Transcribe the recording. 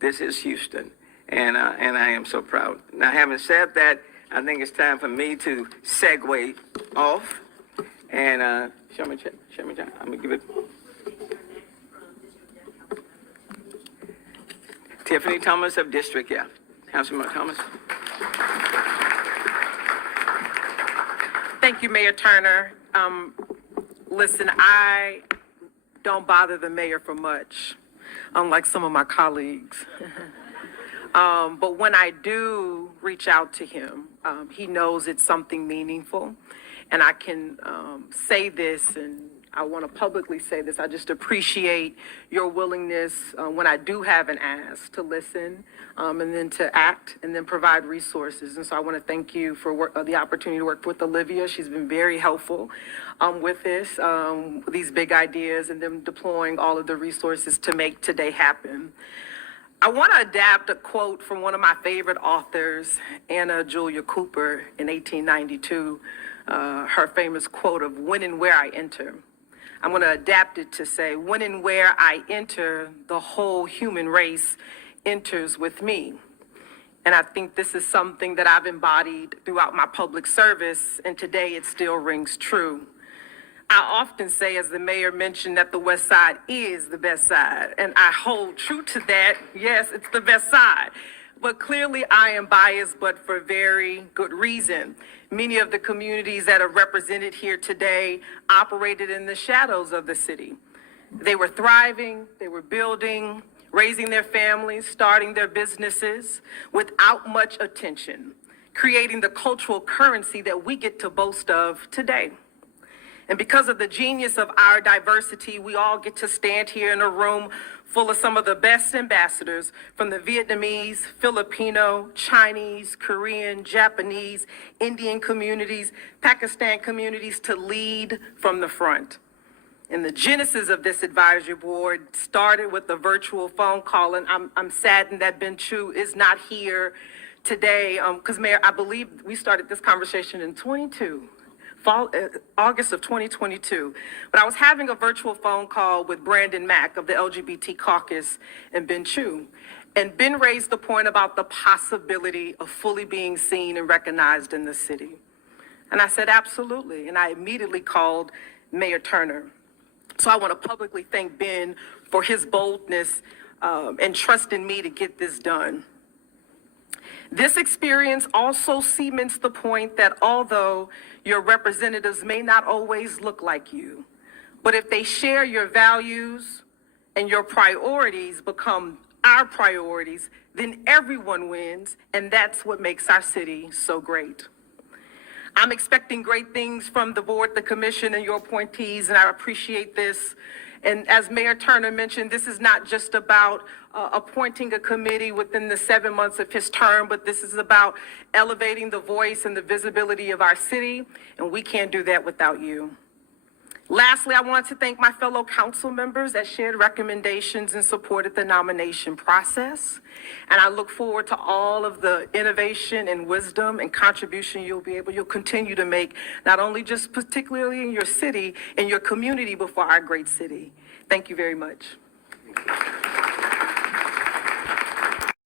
this is Houston, and I am so proud. Now, having said that, I think it's time for me to segue off, and show me, I'm gonna give it. Tiffany Thomas of District, yeah. Councilman Thomas. Thank you, Mayor Turner. Listen, I don't bother the mayor for much, unlike some of my colleagues. But when I do reach out to him, he knows it's something meaningful. And I can say this, and I want to publicly say this, I just appreciate your willingness when I do have an ask to listen and then to act and then provide resources. And so I want to thank you for the opportunity to work with Olivia. She's been very helpful with this, these big ideas, and then deploying all of the resources to make today happen. I want to adapt a quote from one of my favorite authors, Anna Julia Cooper, in 1892, her famous quote of "When and where I enter." I'm going to adapt it to say, "When and where I enter, the whole human race enters with me." And I think this is something that I've embodied throughout my public service, and today it still rings true. I often say, as the mayor mentioned, that the West Side is the best side, and I hold true to that. Yes, it's the best side. But clearly I am biased, but for very good reason. Many of the communities that are represented here today operated in the shadows of the city. They were thriving, they were building, raising their families, starting their businesses without much attention, creating the cultural currency that we get to boast of today. And because of the genius of our diversity, we all get to stand here in a room full of some of the best ambassadors from the Vietnamese, Filipino, Chinese, Korean, Japanese, Indian communities, Pakistan communities to lead from the front. And the genesis of this advisory board started with a virtual phone call, and I'm saddened that Ben Chu is not here today, because Mayor, I believe we started this conversation in August of 2022. But I was having a virtual phone call with Brandon Mack of the LGBT caucus and Ben Chu. And Ben raised the point about the possibility of fully being seen and recognized in the city. And I said, absolutely. And I immediately called Mayor Turner. So I want to publicly thank Ben for his boldness and trust in me to get this done. This experience also cements the point that although your representatives may not always look like you, but if they share your values and your priorities become our priorities, then everyone wins, and that's what makes our city so great. I'm expecting great things from the board, the commission, and your appointees, and I appreciate this. And as Mayor Turner mentioned, this is not just about appointing a committee within the 7 months of his term, but this is about elevating the voice and the visibility of our city, and we can't do that without you. Lastly, I want to thank my fellow council members that shared recommendations and supported the nomination process. And I look forward to all of the innovation and wisdom and contribution you'll continue to make, not only just particularly in your city, in your community, but for our great city. Thank you very much.